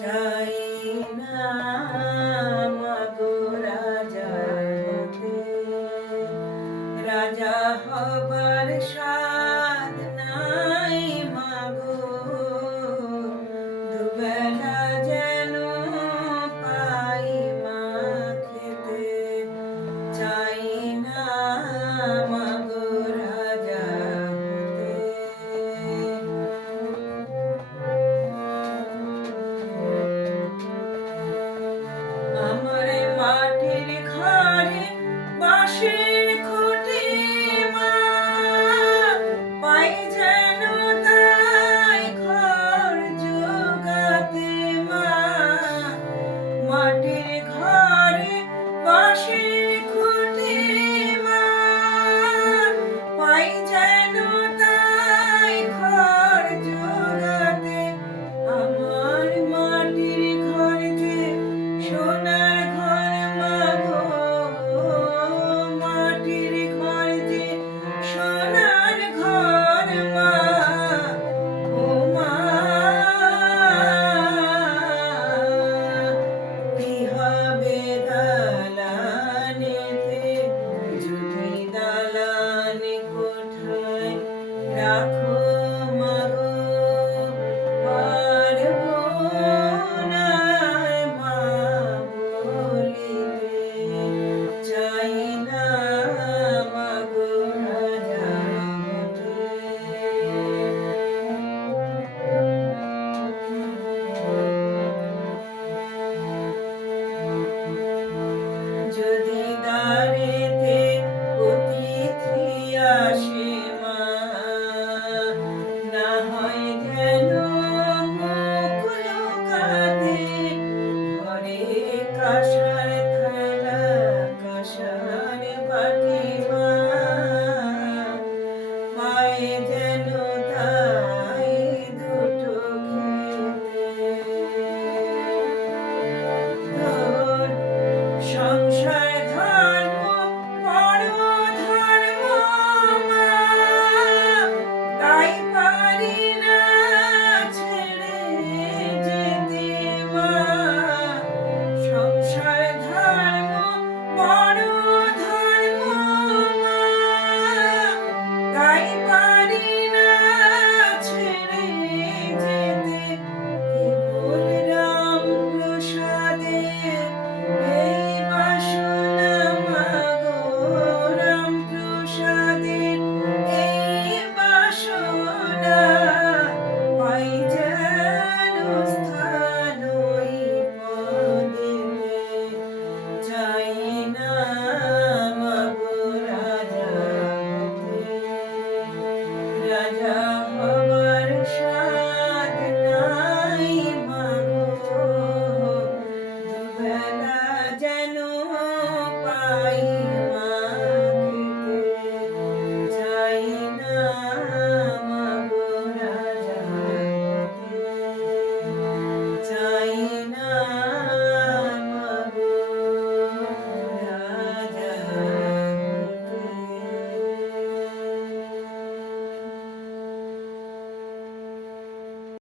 চাই না মাগো রাজা হতে, রাজা হবার স্বাদ নাই মাগো, দুবেলা যেন পাই মা খেতে। চাই না মাগো রাজা হতে। আমার মাটির ঘরে বাঁশের খুঁটি মা, পাই যেন তাই খড় জোগাতে মা। মাটির ঘরে বাঁশের খুঁটি মা, পাই যেন তাই খড় জোগাতে। আমার মাটির ঘর যে সোনার ঘর মাগো, মাটির ঘর যে সোনার ঘর মা, ও মা। কি হবে দালানেতে যদি দালান কোঠায় রাখো মাগো, পারবো না মা বলিতে। চাই না মাগো রাজা হতে। যদি দ্বারেতে অতিথি আসে মা, না হয় যেন মুখ লুকাতে। ঘরে কাঁসার থালা কাঁসার বাটি মা, পায়ে যেন তাই দুটো খেতে। তোর সংসার ধর্ম বড় ধর্ম মা, তাই পারি না ছেড়ে যেতে মা। সংসার ধর্ম বড় ধর্ম মা, তাই পারি না ছেড়ে যেতে। কেবল রাম প্রসাদের এই বাসনা মাগো, রাম প্রসাদের এই বাসনা, পাই যেন স্থান ওই পদেতে। চাই না মাগো রাজা হতে, রাজা